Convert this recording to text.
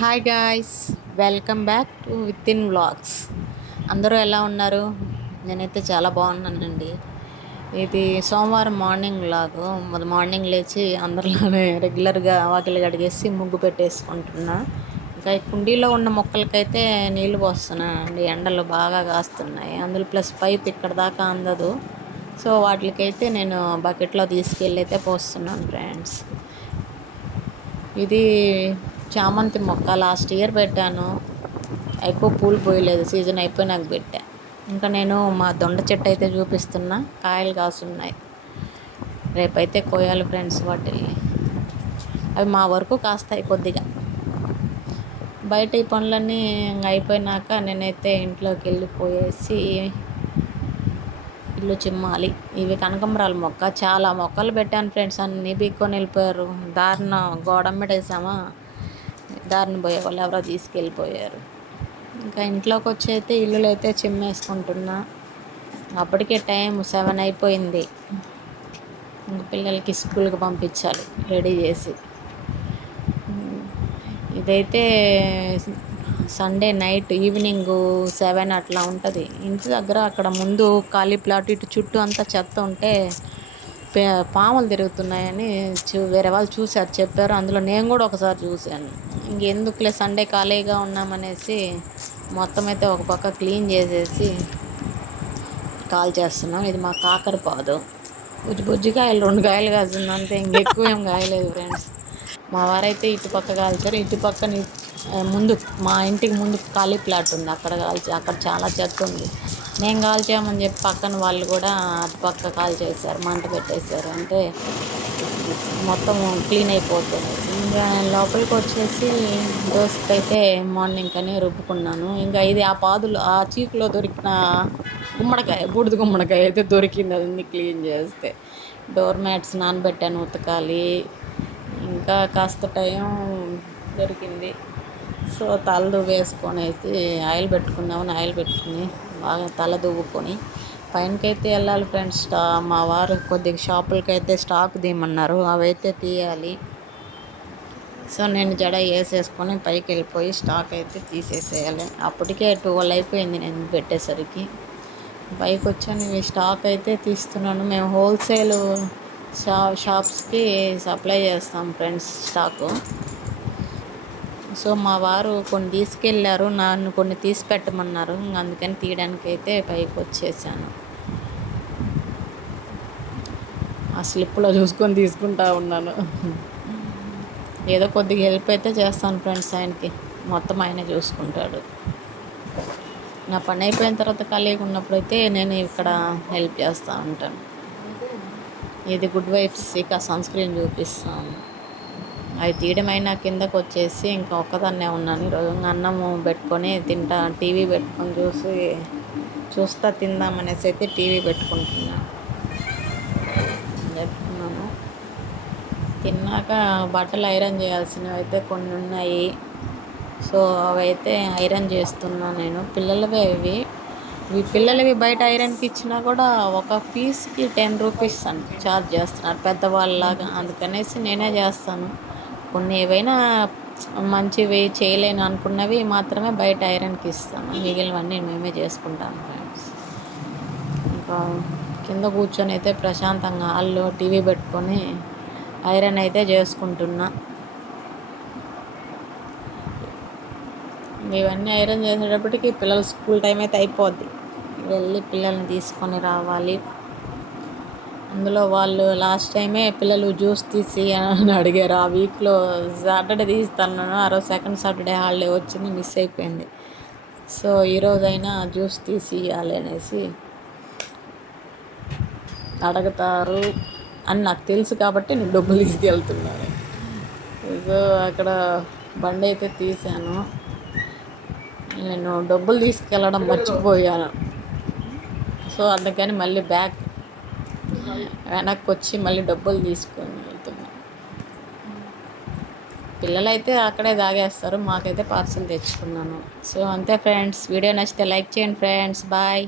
Hi guys, welcome back to with in vlogs. అందరూ ఎలా ఉన్నారు? నేనైతే చాలా బాగున్నానండి. ఇది సోమవారం మార్నింగ్ వ్లాగు. మార్నింగ్ లేచి అందరిలానే రెగ్యులర్గా వాకిలి కడిగేసి ముగ్గు పెట్టేసుకుంటున్నా. ఇంకా ఈ కుండీలో ఉన్న మొక్కలకైతే నీళ్లు పోస్తున్నా అండి. ఎండలు బాగా కాస్తున్నాయి, అందులో ప్లస్ పైప్ ఇక్కడ దాకా అందదు. సో వాటికైతే నేను బకెట్లో తీసుకెళ్ళి అయితే పోస్తున్నాను ఫ్రెండ్స్. ఇది చామంతి మొక్క లాస్ట్ ఇయర్ పెట్టాను. ఎక్కువ పూలు పోయలేదు, సీజన్ అయిపోయినాక పెట్టా. ఇంకా నేను మా దొండ చెట్టు అయితే చూపిస్తున్నా, కాయలు కాసున్నాయి. రేపైతే కోయాలి ఫ్రెండ్స్ వాటిని. అవి మా వరకు కాస్తాయి కొద్దిగా. బయట ఈ పనులన్నీ అయిపోయినాక నేనైతే ఇంట్లోకి వెళ్ళిపోయేసి ఇల్లు చిమ్మాలి. ఇవి కనకంబరాల మొక్క, చాలా మొక్కలు పెట్టాను ఫ్రెండ్స్, అన్నీ బీక్కొని వెళ్ళిపోయారు. దారిన గోడమ్మడేసామా, దారిన పోయే వాళ్ళు ఎవరో తీసుకెళ్ళిపోయారు. ఇంకా ఇంట్లోకి వచ్చి అయితే ఇల్లులు అయితే చిమ్మేసుకుంటున్నా. అప్పటికే టైం 7 అయిపోయింది. ఇంక పిల్లలకి స్కూల్కి పంపించాలి రెడీ చేసి. ఇదైతే సండే నైట్ ఈవినింగ్ 7 అట్లా ఉంటుంది. ఇంటి దగ్గర అక్కడ ముందు ఖాళీ ప్లాట్, ఇటు చుట్టూ అంతా చెత్త ఉంటే పాములు తిరుగుతున్నాయని వేరే వాళ్ళు చూశారు, చెప్పారు. అందులో నేను కూడా ఒకసారి చూశాను. ఇంకెందుకులే సండే ఖాళీగా ఉన్నామనేసి మొత్తం అయితే ఒక పక్క క్లీన్ చేసేసి కాల్ చేస్తున్నాం. ఇది మా కాకరపాదు. బుజ్జికాయలు 2 కాయలు కాసింది అంతే, ఇంకెక్కువ ఏం కాయలేదు ఫ్రెండ్స్. మా వారైతే ఇటు పక్క కాల్చారు, ఇటు పక్కన ముందు మా ఇంటికి ముందు ఖాళీ ప్లాట్ ఉంది, అక్కడ అక్కడ చాలా చెత్త ఉంది. నేను కాల్చామని చెప్పి పక్కన వాళ్ళు కూడా అటు పక్క కాల్ చేశారు, మంట పెట్టేశారు. అంటే మొత్తం క్లీన్ అయిపోతుంది. ఇంకా లోపలికి వచ్చేసి దోసకైతే మార్నింగ్ అని రుబ్బుకున్నాను. ఇంకా ఇది ఆ పాదులు ఆ చీకులో దొరికిన గుమ్మడికాయ, బూడిద గుమ్మడికాయ అయితే దొరికింది. అది క్లీన్ చేస్తే డోర్ మ్యాట్స్ నానబెట్టాను, ఉతకాలి. ఇంకా కాస్త టైం దొరికింది. సో తల దువ్వేసుకొనేసి ఆయిల్ పెట్టుకుందామని ఆయిల్ పెట్టుకుని బాగా తల దువ్వుకొని పైనకైతే వెళ్ళాలి ఫ్రెండ్స్. మా వారు కొద్దిగా షాపులకైతే స్టాక్ తీయమన్నారు, అవైతే తీయాలి. సో నేను జడ వేసేసుకొని పైకి వెళ్ళిపోయి స్టాక్ అయితే తీసేసేయాలి. అప్పటికే 12 అయిపోయింది నేను పెట్టేసరికి. పైకి వచ్చాను, ఈ స్టాక్ అయితే తీస్తున్నాను. మేము హోల్సేల్ షాప్స్కి సప్లై చేస్తాం ఫ్రెండ్స్ స్టాకు. సో మా వారు కొన్ని తీసుకెళ్ళారు, నన్ను కొన్ని తీసి పెట్టమన్నారు. అందుకని తీయడానికి అయితే పైకి వచ్చేసాను. ఆ స్లిప్లో చూసుకొని తీసుకుంటా ఉన్నాను. ఏదో కొద్దిగా హెల్ప్ అయితే చేస్తాను ఫ్రెండ్స్ ఆయనకి, మొత్తం ఆయనే చూసుకుంటాడు. నా పని అయిపోయిన తర్వాత ఖాళీగా ఉన్నప్పుడు అయితే నేను ఇక్కడ హెల్ప్ చేస్తూ ఉంటాను. ఇది గుడ్ వైబ్స్ ఇక సన్ స్క్రీన్ చూపిస్తాను. అవి తీయడమైనా కిందకు వచ్చేసి ఇంకా ఒక్కదాన్నే ఉన్నాను ఈరోజు. అన్నము పెట్టుకొని తింటా, టీవీ పెట్టుకొని చూస్తా తిందామనేసి అయితే టీవీ పెట్టుకుంటున్నాను. తిన్నాక బట్టలు ఐరన్ చేయాల్సినవి అయితే కొన్ని ఉన్నాయి. సో అవైతే ఐరన్ చేస్తున్నాను నేను. పిల్లలవే పిల్లలవి బయట ఐరన్కి ఇచ్చినా కూడా ఒక పీస్కి 10 రూపీస్ అని ఛార్జ్ చేస్తున్నారు పెద్దవాళ్ళలాగా. అందుకనేసి నేనే చేస్తాను. కొన్ని ఏవైనా మంచివి చేయలేను అనుకున్నవి మాత్రమే బయట ఐరన్కి ఇస్తాను, మిగిలినవన్నీ మేమే చేసుకుంటాము ఫ్రెండ్స్. ఇంకా కింద కూర్చొని అయితే ప్రశాంతంగా హాల్లో టీవీ పెట్టుకొని ఐరన్ అయితే చేసుకుంటున్నా. ఇవన్నీ ఐరన్ చేసేటప్పటికి పిల్లలు స్కూల్ టైం అయితే అయిపోద్ది. వెళ్ళి పిల్లల్ని తీసుకొని రావాలి. అందులో వాళ్ళు లాస్ట్ టైమే పిల్లలు జ్యూస్ తీసి అని అడిగారు. ఆ వీక్లో సాటర్డే తీస్తాను, ఆ రోజు సెకండ్ సాటర్డే హాలిడే వచ్చింది, మిస్ అయిపోయింది. సో ఈరోజైనా జ్యూస్ తీసి ఇవ్వాలి అనేసి అడుగుతారు అని నాకు తెలుసు కాబట్టి నేను డబ్బులు తీసుకెళ్తున్నాను. సో అక్కడ బండి అయితే తీసాను. నేను డబ్బులు తీసుకెళ్ళడం మర్చిపోయాను. సో అందుకని మళ్ళీ బ్యాక్ వెనక్కి వచ్చి మళ్ళీ డబ్బులు తీసుకొని వెళ్తున్నాను. పిల్లలైతే అక్కడే తాగేస్తారు, మాకైతే పార్సల్ తెచ్చుకున్నాను. సో అంతే ఫ్రెండ్స్, వీడియో నచ్చితే లైక్ చేయండి ఫ్రెండ్స్. బాయ్.